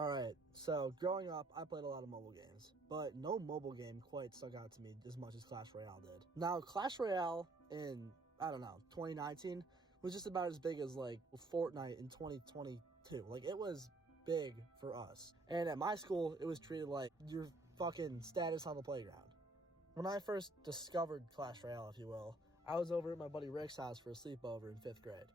Alright, so growing up, I played a lot of mobile games, but no mobile game quite stuck out to me as much as Clash Royale did. Now, Clash Royale in, 2019 was just about as big as, Fortnite in 2022. It was big for us. And at my school, it was treated like your fucking status on the playground. When I first discovered Clash Royale, if you will, I was over at my buddy Rick's house for a sleepover in 5th grade.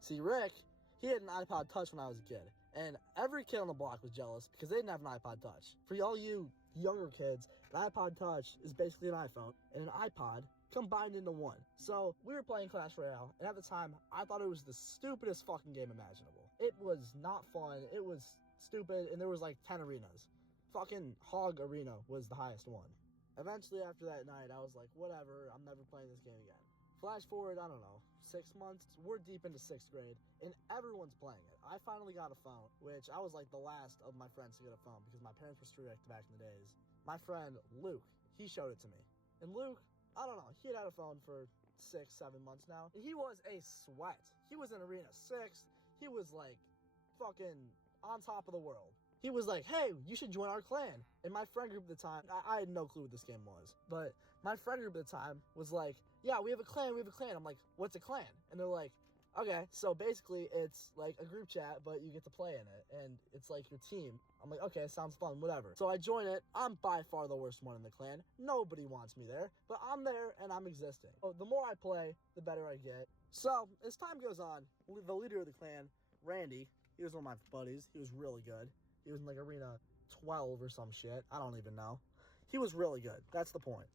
See, Rick, he had an iPod Touch when I was a kid. And every kid on the block was jealous because they didn't have an iPod Touch. For all you younger kids, an iPod Touch is basically an iPhone and an iPod combined into one. So we were playing Clash Royale, and at the time, I thought it was the stupidest fucking game imaginable. It was not fun, it was stupid, and there was 10 arenas. Fucking Hog Arena was the highest one. Eventually, after that night, I was like, whatever, I'm never playing this game again. Flash forward, 6 months, we're deep into 6th grade, and everyone's playing it. I finally got a phone, which I was the last of my friends to get a phone because my parents were strict back in the days. My friend, Luke, he showed it to me. And Luke, he had a phone for 6-7 months now, and he was a sweat. He was in Arena 6, he was fucking on top of the world. He was like, hey, you should join our clan. And my friend group at the time, I had no clue what this game was. But my friend group at the time was like, yeah, we have a clan. I'm like, what's a clan? And they're like, okay, so basically it's like a group chat, but you get to play in it. And it's like your team. I'm like, okay, sounds fun, whatever. So I join it. I'm by far the worst one in the clan. Nobody wants me there, but I'm there and I'm existing. So the more I play, the better I get. So as time goes on, the leader of the clan, Randy, he was one of my buddies. He was really good. He was in Arena 12 or some shit. I don't even know. He was really good. That's the point.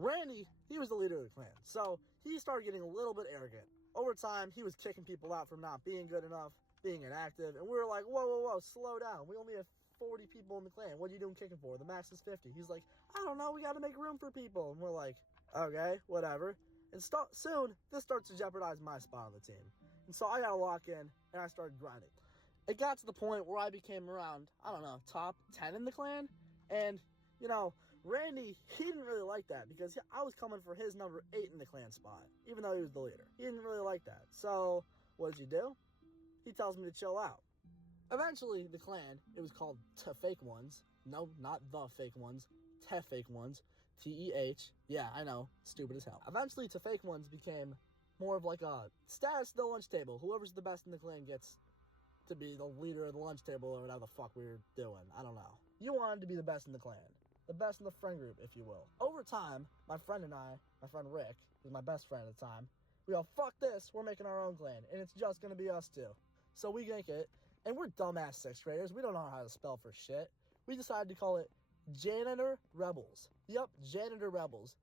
Randy, he was the leader of the clan. So he started getting a little bit arrogant. Over time, he was kicking people out for not being good enough, being inactive. And we were like, whoa, slow down. We only have 40 people in the clan. What are you doing kicking for? The max is 50. He's like, I don't know. We got to make room for people. And we're like, okay, whatever. And soon, this starts to jeopardize my spot on the team. And so I got to lock in, and I started grinding. It got to the point where I became around, top 10 in the clan. And, Randy, he didn't really like that because I was coming for his number 8 in the clan spot, even though he was the leader. He didn't really like that. So, what does he do? He tells me to chill out. Eventually, the clan, it was called Te Fake Ones. No, not the Fake Ones. Te Fake Ones. T-E-H. Yeah, I know. Stupid as hell. Eventually, Te Fake Ones became more of a status at the lunch table. Whoever's the best in the clan gets to be the leader of the lunch table or whatever the fuck we were doing. I don't know. You wanted to be the best in the clan. The best in the friend group, if you will. Over time, my friend Rick, who's my best friend at the time, we all, fuck this, we're making our own clan, and it's just gonna be us two. So we make it, and we're dumbass 6th graders, we don't know how to spell for shit. We decided to call it Janitor Rebels. Yep, Janitor Rebels.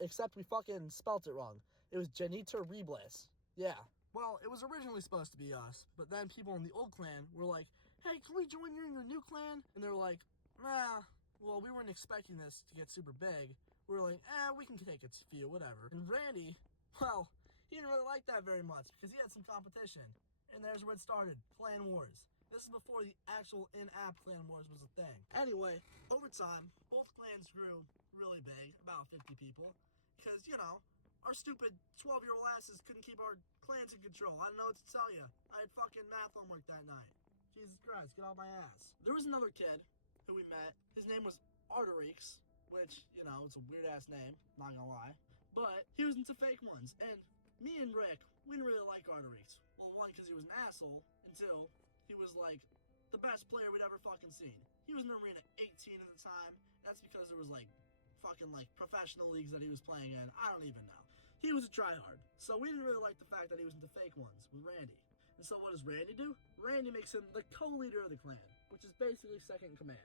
Except we fucking spelt it wrong. It was Janitor Rebels. Yeah. Well, it was originally supposed to be us, but then people in the old clan were like, hey, can we join you in your new clan? And they're like, nah, well, we weren't expecting this to get super big. We were like, we can take a few, whatever. And Randy, well, he didn't really like that very much because he had some competition. And there's where it started, Clan Wars. This is before the actual in-app Clan Wars was a thing. Anyway, over time, both clans grew really big, about 50 people, because, our stupid 12-year-old asses couldn't keep our clans in control. I don't know what to tell you. I had fucking math homework that night. Jesus Christ, get off my ass. There was another kid who we met. His name was Arterix, which, it's a weird-ass name, not gonna lie. But he was into Fake Ones, and me and Rick, we didn't really like Arterix. Well, one, because he was an asshole, and two, he was, the best player we'd ever fucking seen. He was in Arena 18 at the time. That's because there was, fucking professional leagues that he was playing in. I don't even know. He was a tryhard. So we didn't really like the fact that he was into Fake Ones with Randy. And so what does Randy do? Randy makes him the co-leader of the clan, which is basically second in command.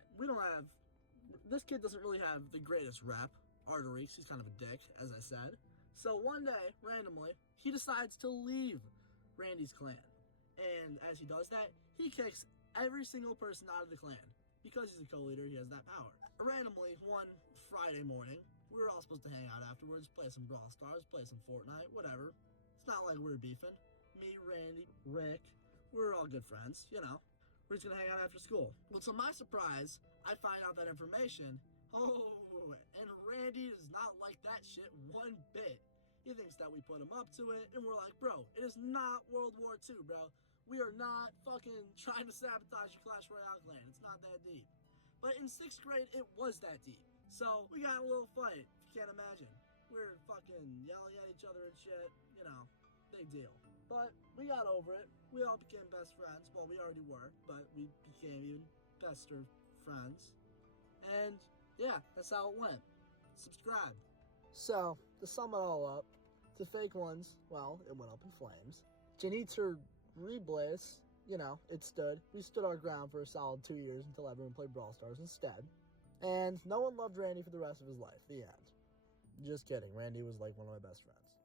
This kid doesn't really have the greatest rep. Arterix, he's kind of a dick, as I said. So one day, randomly, he decides to leave Randy's clan. And as he does that, he kicks every single person out of the clan. Because he's a co-leader, he has that power. Randomly, one Friday morning, we were all supposed to hang out afterwards, play some Brawl Stars, play some Fortnite, whatever. It's not like we were beefing. Me, Randy, Rick, we were all good friends, We're just gonna hang out after school. Well, to my surprise, I find out that information. Oh, and Randy does not like that shit one bit. He thinks that we put him up to it, and we're like, bro, it is not World War II, bro. We are not fucking trying to sabotage your Clash Royale clan. It's not that deep. But in 6th grade, it was that deep. So we got a little fight, if you can't imagine. We were fucking yelling at each other and shit, you know, big deal. But we got over it. We all became best friends. Well, we already were, but we became even bester friends. And yeah, that's how it went. Subscribe. So, to sum it all up, the fake ones, well, it went up in flames. Janitzer Reblaze, you know, it stood. We stood our ground for a solid 2 years until everyone played Brawl Stars instead. And no one loved Randy for the rest of his life. The end. Just kidding. Randy was like one of my best friends.